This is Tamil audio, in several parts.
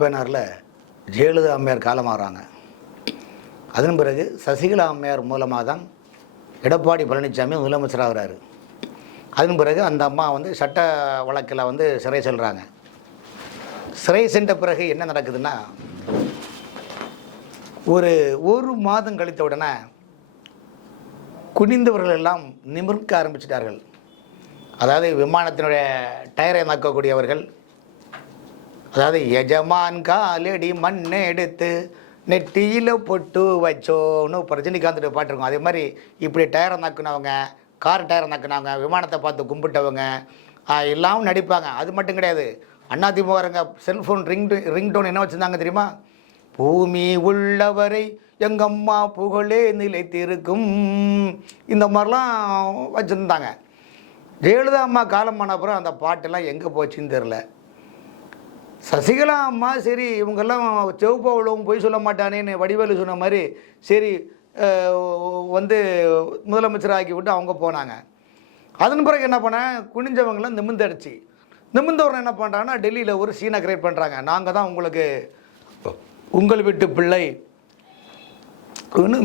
பதினாறில் ஜெயலலிதா அம்மையார் காலமாகறாங்க அதன் பிறகு சசிகலா அம்மையார் மூலமாக தான் எடப்பாடி பழனிசாமி முதலமைச்சராகிறாரு அதன் பிறகு அந்த அம்மா வந்து சட்ட வழக்கில் வந்து சிறை செல்கிறாங்க சிறை சென்ற பிறகு என்ன நடக்குதுன்னா ஒரு ஒரு மாதம் கழித்த உடனே குனிந்தவர்கள் எல்லாம் நிமிர்க்க ஆரம்பிச்சிட்டார்கள். அதாவது விமானத்தினுடைய டயரை நக்கக்கூடியவர்கள் அதாவது எஜமான் காலடி மண்ணை எடுத்து நெட்டியில் பொட்டு வச்சோன்னு இப்போ ரஜினிகாந்த் பாட்டு இருக்கும். அதே மாதிரி இப்படி டயரை நக்குனவங்க கார் டயரை நக்குனவங்க விமானத்தை பார்த்து கும்பிட்டவங்க எல்லாம் நடிப்பாங்க. அது மட்டும் கிடையாது. அதிமுகங்க செல்ஃபோன் ரிங் ரிங்டோன் என்ன வச்சுருந்தாங்க தெரியுமா? பூமி உள்ளவரை எங்கம்மா புகழே நிலைத்திருக்கும். இந்த மாதிரிலாம் வச்சுருந்தாங்க. ஜெயலலிதா அம்மா காலமானப்புறம் அந்த பாட்டெல்லாம் எங்கே போச்சுன்னு தெரில சசிகலா அம்மா சரி இவங்கெல்லாம் செவப்பா உள்ளவங்க பொய் சொல்ல மாட்டானேன்னு வடிவேலு சொன்ன மாதிரி சரி வந்து முதலமைச்சர் ஆக்கி விட்டு அவங்க போனாங்க. அதன் பிறகு என்ன பண்ணேன் குனிஞ்சவங்களாம் நிமிந்தடிச்சு நிமிந்தவர்கள் என்ன பண்ணுறாங்கன்னா டெல்லியில் ஒரு சீனை கிரியேட் பண்ணுறாங்க நாங்கள் தான் உங்களுக்கு உங்கள் வீட்டு பிள்ளை.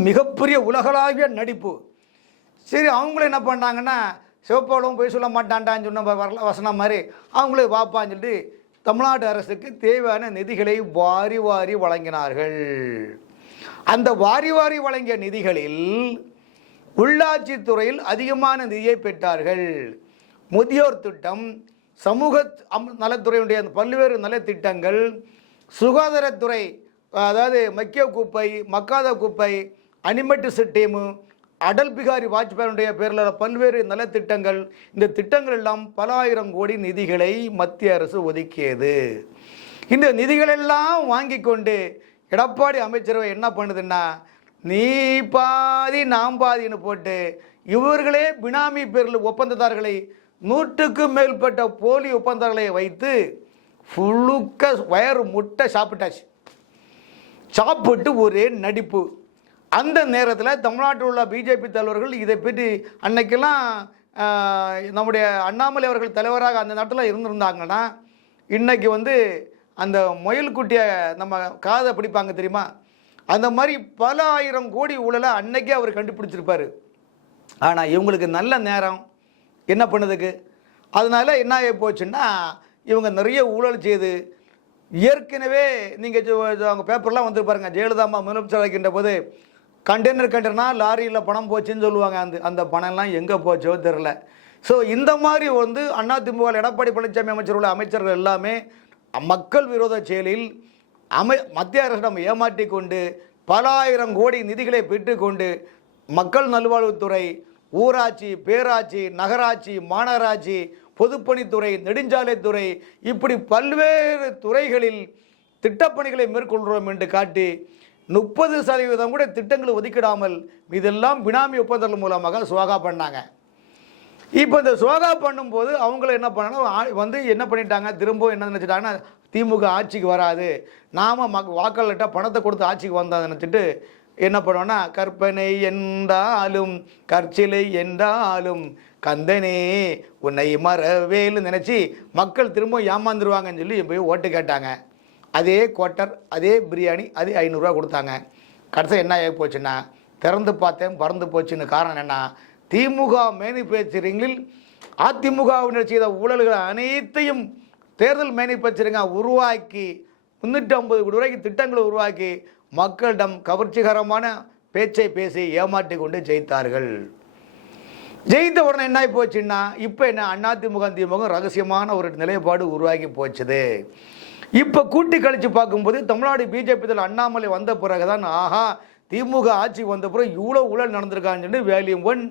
மிகப்பெரிய உலகளாவிய நடிப்பு. சரி அவங்களும் என்ன பண்ணாங்கன்னா சிவப்பாளவும் போய் சொல்ல மாட்டான்டான்னு சொன்ன வரல வசனம் மாதிரி அவங்களே வாப்பான்னு சொல்லிட்டு தமிழ்நாடு அரசுக்கு தேவையான நிதிகளை வாரி வாரி வழங்கினார்கள். அந்த வாரி வாரி வழங்கிய நிதிகளில் உள்ளாட்சி துறையில் அதிகமான நிதியை பெற்றார்கள். முதியோர் திட்டம் சமூக அம்- நலத்துறையுடைய பல்வேறு நலத்திட்டங்கள் சுகாதாரத்துறை அதாவது மக்கிய குப்பை மக்காத குப்பை அனிமட்டு சிட்டேமு அடல் பிகாரி வாஜ்பாயினுடைய பேரில் பல்வேறு நலத்திட்டங்கள். இந்த திட்டங்கள் எல்லாம் பல ஆயிரம் கோடி நிதிகளை மத்திய அரசு ஒதுக்கியது. இந்த நிதிகளெல்லாம் வாங்கி கொண்டு எடப்பாடி அமைச்சரவை என்ன பண்ணுதுன்னா நீ பாதி நாம் பாதின்னு போட்டு இவர்களே பினாமி பேரில் ஒப்பந்ததாரர்களை நூற்றுக்கும் மேற்பட்ட போலி ஒப்பந்தங்களை வைத்து ஃபுல்லுக்க வயறு முட்டை சாப்பிட்டாச்சு. சாப்பிட்டு ஒரே நடிப்பு. அந்த நேரத்தில் தமிழ்நாட்டில் உள்ள பிஜேபி தலைவர்கள் இதை பற்றி அன்னைக்கெல்லாம் நம்முடைய அண்ணாமலை அவர்கள் தலைவராக அந்த நாட்டில் இருந்திருந்தாங்கன்னா இன்றைக்கி வந்து அந்த முயல் குட்டியை நம்ம காதை பிடிப்பாங்க தெரியுமா? அந்த மாதிரி பல ஆயிரம் கோடி ஊழலை அன்னைக்கே அவர் கண்டுபிடிச்சிருப்பார். ஆனால் இவங்களுக்கு நல்ல நேரம். என்ன பண்ணுதுக்கு? அதனால என்ன ஆகி போச்சுன்னா இவங்க நிறைய ஊழல் செய்து ஏற்கனவே நீங்கள் அவங்க பேப்பர்லாம் வந்து பாருங்க ஜெயலலிதா அம்மா முதலமைச்சர் இருக்கின்ற போது கண்டெய்னர் கண்டெய்னா லாரியில் பணம் போச்சுன்னு சொல்லுவாங்க. அந்த அந்த பணம்லாம் எங்கே போச்சோ தெரில ஸோ இந்த மாதிரி வந்து அதிமுக எடப்பாடி பழனிசாமி அமைச்சர் உள்ள அமைச்சர்கள் எல்லாமே மக்கள் விரோத செயலில் அமை மத்திய அரசிடம் ஏமாற்றி கொண்டு பல ஆயிரம் கோடி நிதிகளை பெற்றுக்கொண்டு மக்கள் நல்வாழ்வுத்துறை ஊராட்சி பேராட்சி நகராட்சி மாநகராட்சி பொதுப்பணித்துறை நெடுஞ்சாலைத்துறை இப்படி பல்வேறு துறைகளில் திட்டப்பணிகளை மேற்கொள்கிறோம் என்று காட்டி முப்பது சதவீதம் கூட திட்டங்களை ஒதுக்கிடாமல் இதெல்லாம் பினாமி ஒப்பந்தங்கள் மூலமாக சுவாகா பண்ணாங்க. இப்போ இந்த சோகா பண்ணும்போது அவங்கள என்ன பண்ணணும் ஆ- வந்து என்ன பண்ணிட்டாங்க திரும்ப என்ன நினச்சிட்டாங்கன்னா திமுக ஆட்சிக்கு வராது. நாம் மக் வாக்காளர்கிட்ட பணத்தை கொடுத்து ஆட்சிக்கு வந்ததை நினச்சிட்டு என்ன பண்ணுவோன்னா கற்பனை என்றாலும் கற்சிலை என்றாலும் கந்தனே உன்னை மறவேன்னு நினச்சி மக்கள் திரும்ப ஏமாந்துருவாங்கன்னு சொல்லி போய் ஓட்டு கேட்டாங்க. அதே குவார்ட்டர் அதே பிரியாணி அதே ஐநூறுரூவா கொடுத்தாங்க. கடைசி என்ன ஆகி போச்சுன்னா திறந்து பார்த்தேன் பறந்து போச்சுன்னு காரணம் என்ன? திமுக மேனுஃபேக்சரிங்கில் அதிமுகவினர் செய்த ஊழல்கள் அனைத்தையும் தேர்தல் மேனுஃபேக்சரிங்காக உருவாக்கி முந்நூற்றி ஐம்பது கோடி ரூபாய்க்கு திட்டங்களை உருவாக்கி மக்களிடம் கவர்ச்சிகரமான பேச்சை பேசி ஏமாற்றி கொண்டு ஜெயித்தார்கள். ஜெயித்த உடனே என்ன போச்சுன்னா இப்போ என்ன அதிமுக திமுக ரகசியமான ஒரு நிலைப்பாடு உருவாகி போச்சுது. இப்போ கூட்டி கழிச்சு பார்க்கும்போது தமிழ்நாடு பிஜேபி தல அண்ணாமலை வந்த பிறகு தான் ஆஹா திமுக ஆட்சி வந்த பிறகு இவ்வளோ ஊழல் நடந்திருக்கான்னு சொல்லி volume one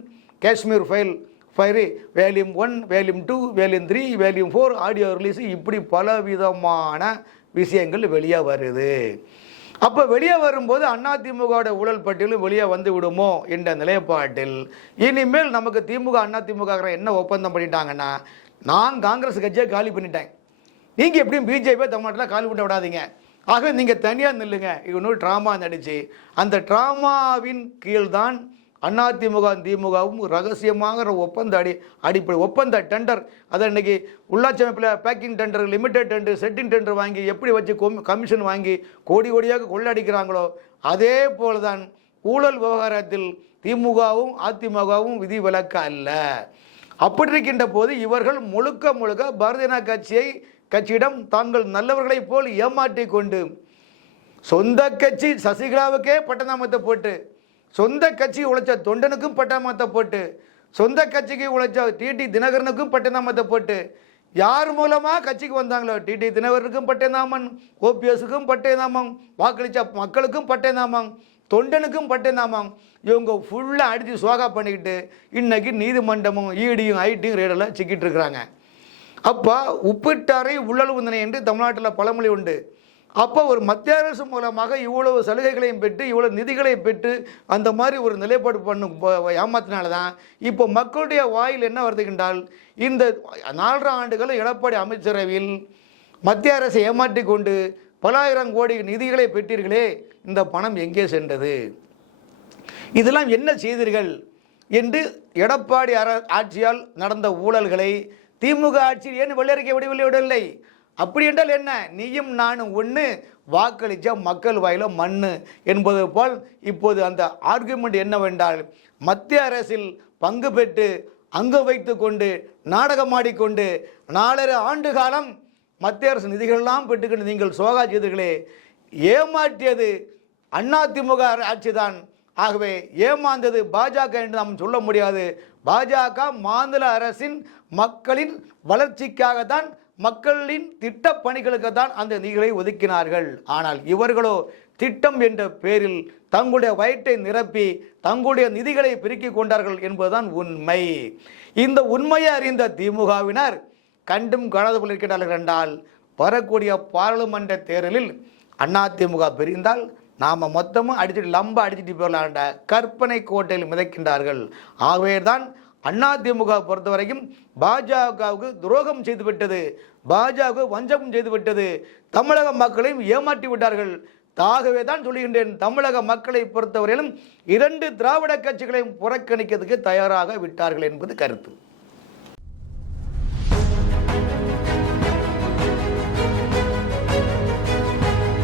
Kashmir file fiery volume one volume two volume three volume four audio release இப்படி பல விதமான விஷயங்கள் வெளியே வருது. அப்போ வெளியே வரும்போது அதிமுகவோட ஊழல் பட்டியலும் வெளியே வந்து விடுமோ என்ற நிலைப்பாட்டில் இனிமேல் நமக்கு திமுக அதிமுக என்ன ஒப்பந்தம் பண்ணிட்டாங்கன்னா நான் காங்கிரஸ் கட்சியை காலி பண்ணிட்டேன். நீங்கள் எப்படியும் பிஜேபியை தமிழ்நாட்டில் காலி பண்ண விடாதீங்க ஆக நீங்கள் தனியாக நில்லுங்க. இன்னொரு ட்ராமா நடிச்சு அந்த ட்ராமாவின் கீழ்தான் அதிமுக திமுகவும் ரகசியமாக ஒப்பந்த அடி அடிப்படை ஒப்பந்த டெண்டர். அதை இன்றைக்கி உள்ளாட்சி அமைப்பில் packing tender limited tender setting tender வாங்கி எப்படி வச்சு கொம்- கமிஷன் வாங்கி கோடி கோடியாக கொள்ளடிக்கிறாங்களோ அதே போலதான் ஊழல் விவகாரத்தில் திமுகவும் அதிமுகவும் விதிவிலக்கு அல்ல. அப்படி இருக்கின்ற போது இவர்கள் முழுக்க முழுக்க பாரதிய ஜனதா கட்சியை கட்சியிடம் தாங்கள் நல்லவர்களைப் போல் ஏமாற்றி கொண்டு சொந்த கட்சி சசிகலாவுக்கே பட்டநாமத்தை போட்டு சொந்த கட்சி உழைச்ச தொண்டனுக்கும் பட்டாமத்தை போட்டு சொந்த கட்சிக்கு உழைச்ச டிடி தினகரனுக்கும் பட்டநாமத்தை போட்டு யார் மூலமாக கட்சிக்கு வந்தாங்களோ டிடி தினகரனுக்கும் பட்டநாமன் ஓபிஎஸுக்கும் பட்டநாமம் வாக்களித்த மக்களுக்கும் பட்டநாமம் தொண்டனுக்கும் பட்டநாமம் இவங்க ஃபுல்லாக அடித்து சோகா பண்ணிக்கிட்டு இன்னைக்கு நீதிமன்றமும் ஈடியும் ஐடியும் ரேடெல்லாம் சிக்கிட்டு இருக்கிறாங்க. அப்போ உப்பிட்டாரை உள்ளளவுந்தனை என்று தமிழ்நாட்டில் பழமொழி உண்டு. அப்போ ஒரு மத்திய அரசு மூலமாக இவ்வளவு சலுகைகளையும் பெற்று இவ்வளவு நிதிகளை பெற்று அந்த மாதிரி ஒரு நிலைப்பாடு பண்ணும் ஏமாத்தினால தான் இப்போ மக்களுடைய வாயில் என்ன வருதுகின்றால் இந்த நாலரை ஆண்டுகளும் எடப்பாடி அமைச்சரவையில் மத்திய அரசை ஏமாற்றி கொண்டு பலாயிரம் கோடி நிதிகளை பெற்றீர்களே இந்த பணம் எங்கே சென்றது? இதெல்லாம் என்ன செய்தீர்கள் என்று எடப்பாடி அர ஆட்சியால் நடந்த ஊழல்களை திமுக ஆட்சியில் ஏன் வெள்ளரிக்கை விடவில்லை விடவில்லை? அப்படி என்றால் என்ன? நீயும் நானும் ஒன்று வாக்களித்த மக்கள் வாயில மண்ணு என்பது போல் இப்போது அந்த ஆர்குமெண்ட் என்னவென்றால் மத்திய அரசில் பங்கு பெற்று அங்கு வைத்து கொண்டு நாடகமாடிக்கொண்டு நாலரை ஆண்டு காலம் மத்திய அரசு நிதிகளெல்லாம் பெற்றுக்கொண்டு நீங்கள் சோகா செய்தீர்களே ஏமாற்றியது அதிமுக ஆட்சிதான். ஆகவே ஏமாந்தது பாஜக என்று நாம் சொல்ல முடியாது. பாஜக மாநில அரசின் மக்களின் வளர்ச்சிக்காகத்தான் மக்களின் திட்ட பணிகளுக்கு தான் அந்த நிதிகளை ஒதுக்கினார்கள். ஆனால் இவர்களோ திட்டம் என்ற பேரில் தங்களுடைய வயிற்றை நிரப்பி தங்களுடைய நிதிகளை பெருக்கிக் கொண்டார்கள் என்பதுதான் உண்மை. இந்த உண்மையை அறிந்த திமுகவினர் கண்டும் காணாது போல் என்றால் வரக்கூடிய பாராளுமன்ற தேர்தலில் அதிமுக பிரிந்தால் நாம் மொத்தமும் அடிச்சுட்டு லம்ப அடிச்சுட்டு போகலான்ற கற்பனை கோட்டையில் மிதக்கின்றார்கள். ஆகவே தான் அதிமுக பொறுத்தவரைக்கும் பாஜகவுக்கு துரோகம் செய்துவிட்டது பாஜக வஞ்சகம் செய்துவிட்டது தமிழக மக்களையும் ஏமாற்றி விட்டார்கள். ஆகவே தான் சொல்லுகின்றேன் தமிழக மக்களை பொறுத்தவரையிலும் இரண்டு திராவிட கட்சிகளையும் புறக்கணிக்கிறதுக்கு தயாராக விட்டார்கள் என்பது கருத்து.